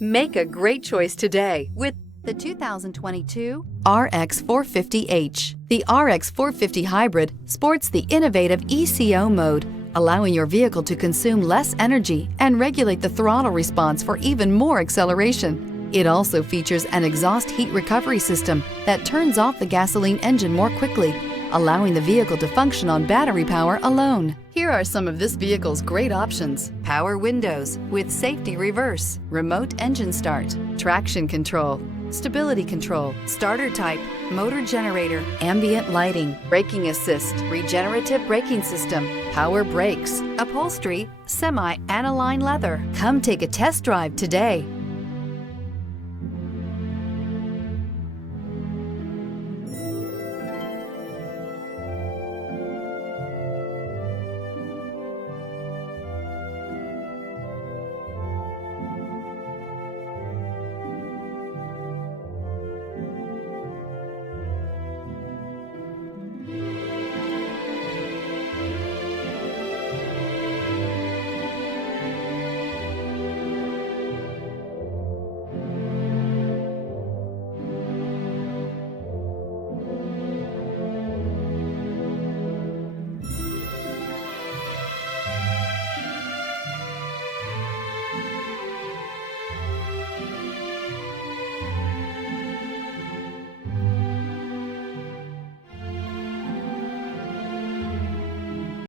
Make a great choice today with the 2022 RX 450h. The RX 450 Hybrid sports the innovative ECO mode, allowing your vehicle to consume less energy and regulate the throttle response for even more acceleration. It also features an exhaust heat recovery system that turns off the gasoline engine more quickly, allowing the vehicle to function on battery power alone. Here are some of this vehicle's great options: power windows with safety reverse, remote engine start, traction control, stability control, starter type, motor generator, ambient lighting, braking assist, regenerative braking system, power brakes, upholstery, semi-aniline leather. Come take a test drive today.